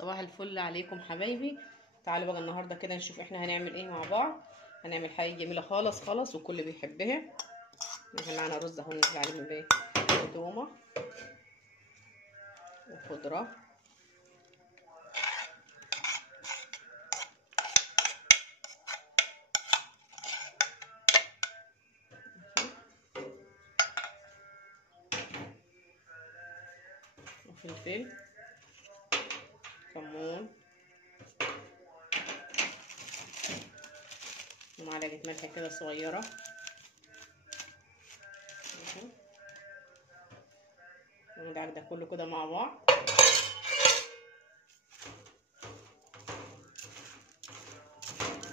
صباح الفل عليكم حبايبي. تعالوا بقى النهارده كده نشوف احنا هنعمل ايه مع بعض. هنعمل حاجه جميله خالص خالص والكل بيحبها. احنا معانا رز اهو نزل عليه من تومه وخضره وفلفل كمون ومعلقه ملح كده صغيره. وندعك ده كله كده مع بعض.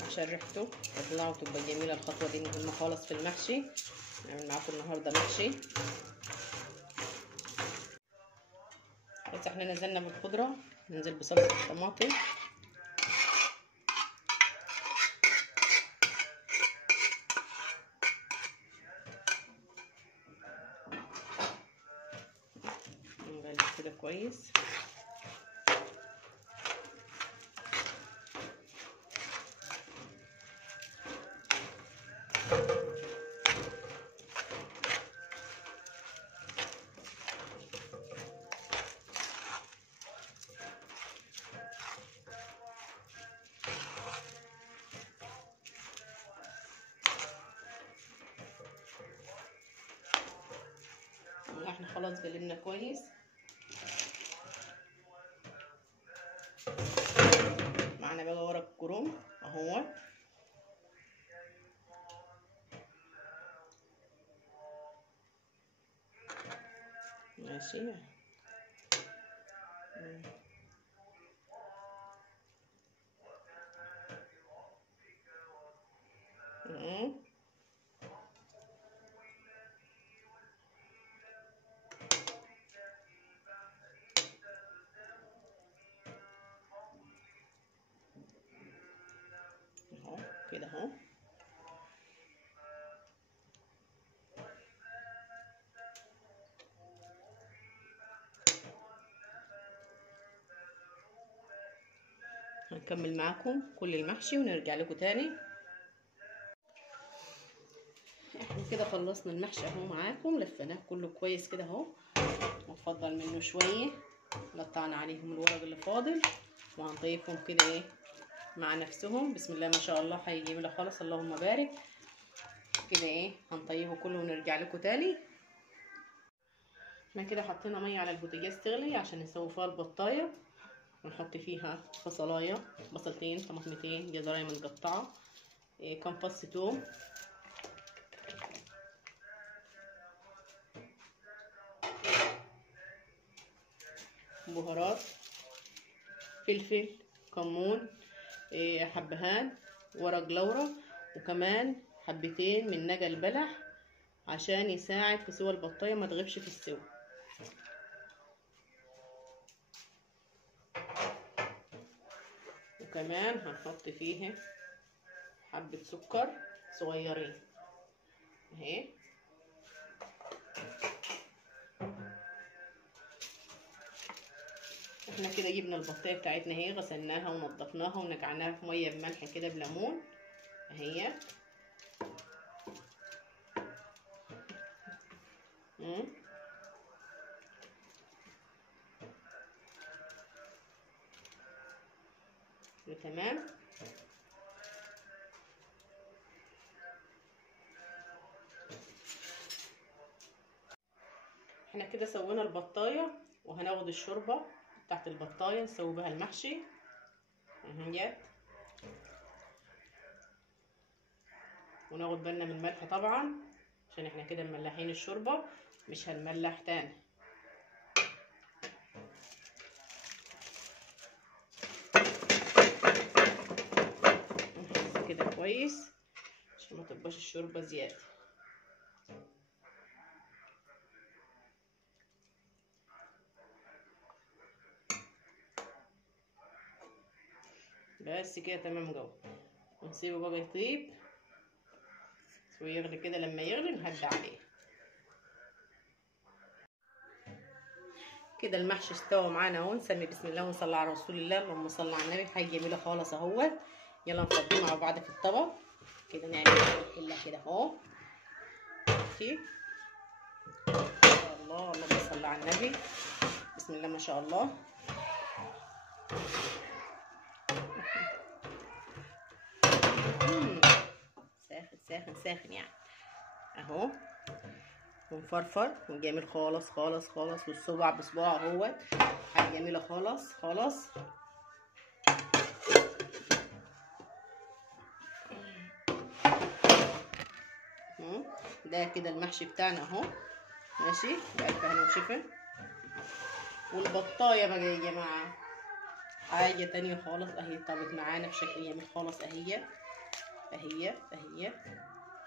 عشان ريحته تطلع وتبقى جميله. الخطوه دي مهمه خالص في المحشي. نعمل معاكم النهارده محشي. بس احنا نزلنا بالخضره، ننزل بصلصه الطماطم نقلب كده كويس. احنا خلاص قلبنا كويس. معانا بقى ورق كروم اهو. ماشي. اهو كده اهو. هنكمل معاكم كل المحشي ونرجع لكم تاني. احنا كده خلصنا المحشي اهو معاكم، لفيناه كله كويس كده اهو. ونفضل منه شويه، قطعنا عليهم الورق اللي فاضل وهنضيفهم كده ايه مع نفسهم. بسم الله ما شاء الله، حاجه جميله خالص اللهم بارك. كده ايه هنطيبه كله ونرجع لكم تاني. احنا كده حطينا ميه على البوتاجاز تغلي عشان نسوي فيها البطايه. ونحط فيها بصلايه، بصلتين، طماطمتين، جزرايه متقطعه، كام فص توم، بهارات، فلفل، كمون، حبهان، ورق لورا، وكمان حبتين من نجا البلح عشان يساعد في سوى البطايه ما تغيبش في السوى. وكمان هنحط فيها حبه سكر صغيرين اهي. احنا كده جبنا البطايه بتاعتنا اهي، غسلناها ونضفناها ونقعناها في ميه بملح كده بليمون اهي. تمام. احنا كده سوينا البطايه وهناخد الشوربه بتاعت البطايه نسوي بها المحشي اهيت. وناخد بالنا من الملح طبعا عشان احنا كده مملحين الشوربه، مش هنملح تاني. نحط كده كويس عشان ما تبقاش الشوربه زياده. بس كده تمام جو. ونسيبه بقى يطيب ويغلي كده. لما يغلي نهدي عليه. كده المحشي استوى معانا اهو. نسمي بسم الله ونصلي على رسول الله. اللهم صل على النبي. حاجه جميله خالص اهوت. يلا نفضيه مع بعض في الطبق كده. نعمل الحله كده اهو. ماشي ما شاء الله. اللهم صل على النبي. بسم الله ما شاء الله. ساخن ساخن ساخن يعني اهو. ومفرفر وجميل خالص خالص خالص. والصباع بصباع اهوت. حاجه جميله خالص خالص. ده كده المحشي بتاعنا اهو. ماشي بألف هنا وشفا. والبطايه بقى يا جماعه حاجه تانية خالص اهي. طابت معانا بشكل جميل خالص اهي اهي اهي.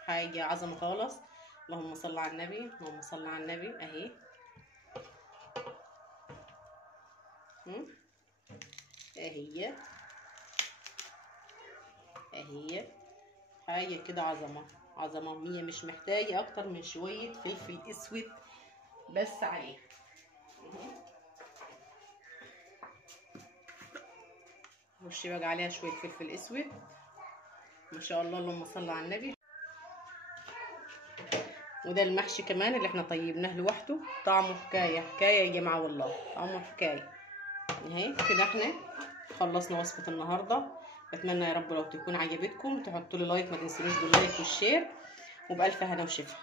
حاجه عظمه خالص. اللهم صل على النبي. اللهم صل على النبي اهي. اهي اهي. حاجه كده عظمه عظمه. هي مش محتاجه اكتر من شويه فلفل اسود بس عليها. رش بقى عليها شويه فلفل اسود ما شاء الله. اللهم صل على النبي. وده المحشي كمان اللي احنا طيبناه لوحده. طعمه حكايه حكايه يا جماعه والله. طعمه حكايه اهي. كده احنا خلصنا وصفه النهارده. بتمنى يا رب لو تكون عجبتكم تحطوا لي لايك. ما تنسونيش باللايك والشير. وبألف هنا وشفا.